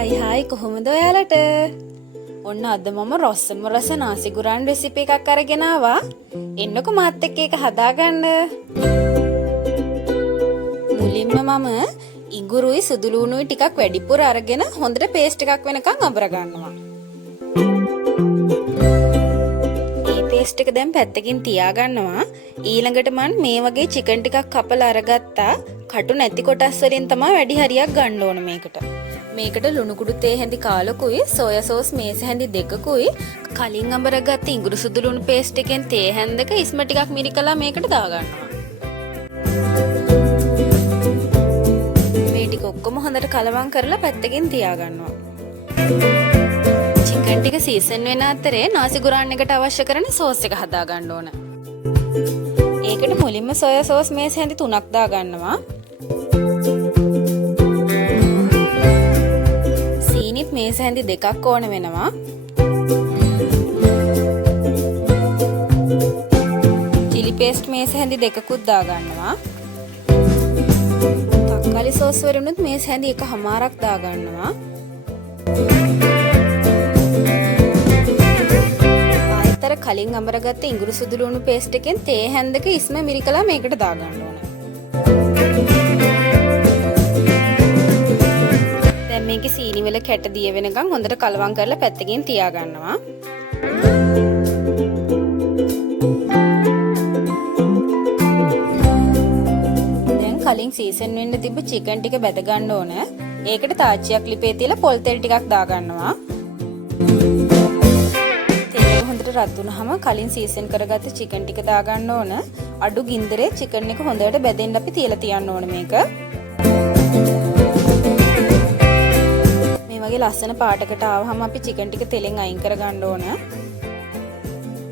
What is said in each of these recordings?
Hi කොහොමද ඔයාලට? ඔන්න අද මම රොස්සම රස නාසි ගුරාන් රෙසිපි එකක් අරගෙන ආවා. එන්නකෝ මාත් එක්ක ඒක හදාගන්න. මුලින්ම මම ඉඟුරුයි සුදු ලුණුයි ටිකක් වැඩිපුර අරගෙන හොඳට පේස්ට් එකක් වෙනකන් අඹර ගන්නවා. මේ පේස්ට් එක දැන් පැත්තකින් තියා ගන්නවා. ඊළඟට මම මේ වගේ චිකන් ටිකක් කපලා අරගත්තා. කටු නැති කොටස් වලින් තමයි වැඩි හරියක් ගන්න ඕන මේකට. මේකට ලුණු කුඩු තේ හැඳි කාලකුයි සෝයා සෝස් මේස හැඳි දෙකකුයි කලින් අඹරගත්ත ඉඟුරු සුදු ලුණු පේස්ට් එකෙන් තේ හැන්දක ඉස්ම ටිකක් මිරිකලා මේකට දාගන්නවා. මේ ටික ඔක්කොම හොඳට කලවම් කරලා පැත්තකින් තියාගන්නවා. චිකන් ටික සීසන් වෙන අතරේ නාසි ගුරාන් එකට අවශ්‍ය කරන සෝස් එක හදා ගන්න ඕන. ඒකට මුලින්ම සෝයා සෝස් මේස හැඳි 3ක් දාගන්නවා. මේස හැඳි 2ක් ඕන වෙනවා. chili paste මේස හැඳි 2කුත් දා ගන්නවා. තක්කාලි සෝස් වරුනුත් මේස හැඳි 1/2ක් දා ගන්නවා. ආයතර කලින් අඹරගත්ත ඉඟුරු සුදු ලුණු paste එකෙන් තේ හැන්දක ඉස්ම මිරිකලා මේකට දා ගන්න ඕන. මේකේ සීනි වල කැට දිය වෙනකන් හොඳට කලවම් කරලා පැත්තකින් තියා ගන්නවා. දැන් කලින් සීසන් වෙන්න තිබ්බ චිකන් ටික බැද ගන්න ඕන. ඒකට තාච්චියක් ලිපේ තියලා පොල් තෙල් ටිකක් දා ගන්නවා. තෙල් හොඳට රත් වුනහම කලින් සීසන් කරගත්ත චිකන් ටික දා ගන්න ඕන. අඩු ගින්දරේ චිකන් එක හොඳට බැදෙන්න අපි තියලා තියන්න ඕන මේක. වගේ ලස්සන පාටකට ආවහම අපි චිකන් ටික තෙලෙන් අයින් කරගන්න ඕන.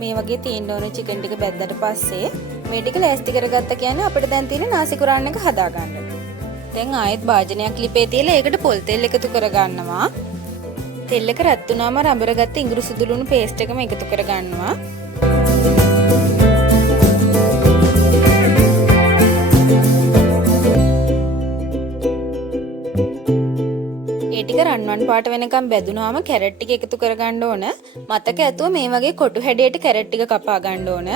මේ වගේ තියෙන්න ඕන චිකන් ටික බැද්දට පස්සේ මේ ටික ලෑස්ති කරගත්ත කියන්නේ අපිට දැන් තියෙන නාසි කුරාන් එක හදාගන්න. දැන් ආයෙත් භාජනයක් ලිපේ තියලා ඒකට පොල් තෙල් එකතු කරගන්නවා. තෙල් එක රත් වුණාම රඹරගත්ත ඉඟුරු සුදු ලුණු පේස්ට් එකම එකතු කරගන්නවා. ටික රන්වන් පාට වෙනකම් බැදුනාම කැරට් ටික එකතු කරගන්න ඕන. මතක ඇතුව මේ වගේ කොටු හැඩයට කැරට් ටික කපා ගන්න ඕන.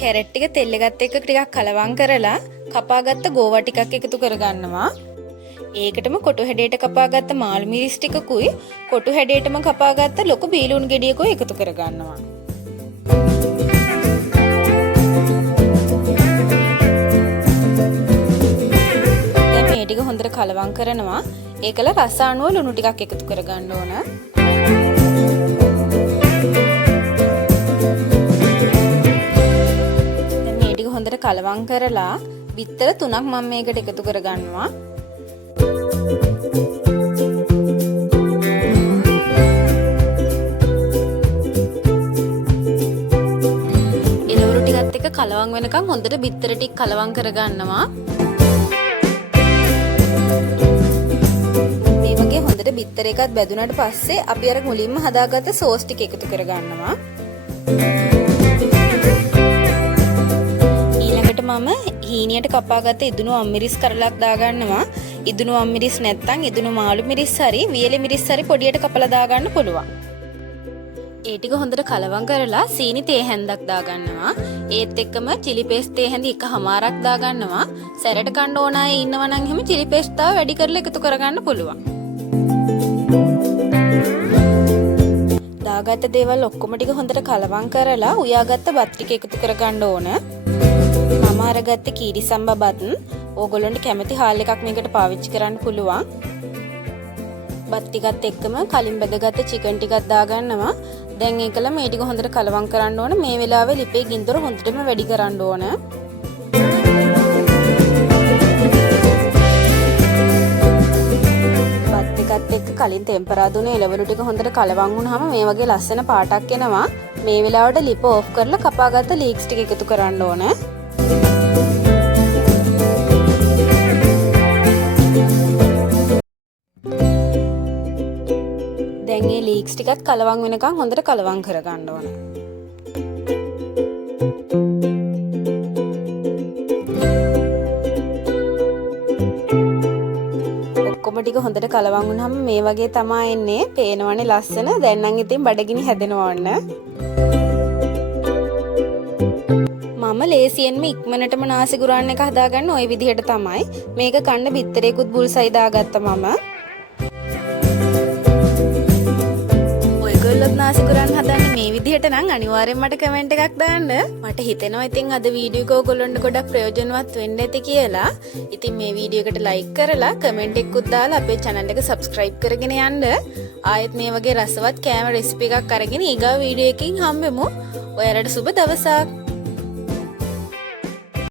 කැරට් ටික තෙල් එකත් එක්ක ටිකක් කලවම් කරලා කපාගත්ත ගෝවා ටිකක් එකතු කරගන්නවා. ඒකටම කොටු හැඩයට කපාගත්ත මාළු මිරිස් ටිකකුයි කොටු හැඩයටම කපාගත්ත ලොකු බීලුණු ගෙඩියකුයි එකතු කරගන්නවා. ටික හොඳට කලවම් කරනවා. ඒකල රස අනුව ලුණු ටිකක් එකතු කරගන්න ඕන. දැන් මේ ටික හොඳට කලවම් කරලා බිත්තර 3ක් මම මේකට එකතු කරගන්නවා. එළවලු ටිකත් එක්ක කලවම් වෙනකන් හොඳට බිත්තර ටික කලවම් කරගන්නවා. මේ වගේ හොඳට බිත්තර එකත් බැදුනට පස්සේ අපි අර මුලින්ම හදාගත්ත සෝස් ටික එකතු කරගන්නවා. ඊළඟට මම හීනියට කපාගත්ත ඉදුණු අම්මිරිස් කරලක් දාගන්නවා. ඉදුණු අම්මිරිස් නැත්නම් ඉදුණු මාළු මිරිස් හරි වියලි මිරිස් හරි පොඩියට කපලා දාගන්න පුළුවන්. ඒ ටික හොඳට කලවම් කරලා සීනි තේ හැන්දක් දාගන්නවා. ඒත් එක්කම chili paste තේ හැඳි 1/2ක් දාගන්නවා. සැරට කන්න ඕන අය ඉන්නවා නම් එහෙම chili paste තාව වැඩි කරලා එකතු කරගන්න පුළුවන්. දාගත්ත දේවල් ඔක්කොම ටික හොඳට කලවම් කරලා උයාගත්ත බත් ටික එකතු කරගන්න ඕන. මම අරගත්ත කීරි සම්බා බත්. ඕගොල්ලන්ට කැමති හාල් එකක් මේකට පාවිච්චි කරන්න පුළුවන්. බත් ටිකත් එක්කම කලින් බෙදගත්ත චිකන් ටිකක් දාගන්නවා. දැන් ඒකල මේ ටික හොඳට කලවම් කරන්න ඕන. මේ වෙලාවේ ලිපේ ගින්දර හොඳටම වැඩි කරන්න ඕන. බත් එකත් එක්ක කලින් ටෙම්පරා දුන එළවලු ටික හොඳට කලවම් වුණාම මේ වගේ ලස්සන පාටක් එනවා. මේ වෙලාවට ලිප ඕෆ් කරලා කපාගත්ත ලීක්ස් ටික එකතු කරන්න ඕන. දැන් මේ ලීක්ස් ටිකත් කලවම් වෙනකන් හොඳට කලවම් කරගන්න ඕන. ටික හොඳට කලවම් වුණාම මේ වගේ තමයි එන්නේ. පේනවනේ ලස්සන. දැන් නම් ඉතින් බඩගිනි හැදෙනවා ඔන්න. මම ලේසියෙන්ම ඉක්මනටම නාසි ගුරාන් එක හදාගන්න ওই විදිහට තමයි. මේක කන්න බිත්තරේකුත් බුල්සයි දාගත්තා මම. ඔයගොල්ලොත් නාසි ගුරාන් හදන්නේ මේ විදිහට නම් අනිවාර්යෙන් මට කමෙන්ට් එකක් දාන්න. මට හිතෙනවා ඉතින් අද වීඩියෝ එක ඔයගොල්ලන්ට ගොඩක් ප්‍රයෝජනවත් වෙන්න ඇති කියලා. ඉතින් මේ වීඩියෝ එකට ලයික් කරලා කමෙන්ට් එකකුත් දාලා අපේ channel එක subscribe කරගෙන යන්න. ආයෙත් මේ වගේ රසවත් කෑම රෙසිපි එකක් අරගෙන ඊගා වීඩියෝ එකකින් හම්බෙමු. ඔයාලට සුබ දවසක්.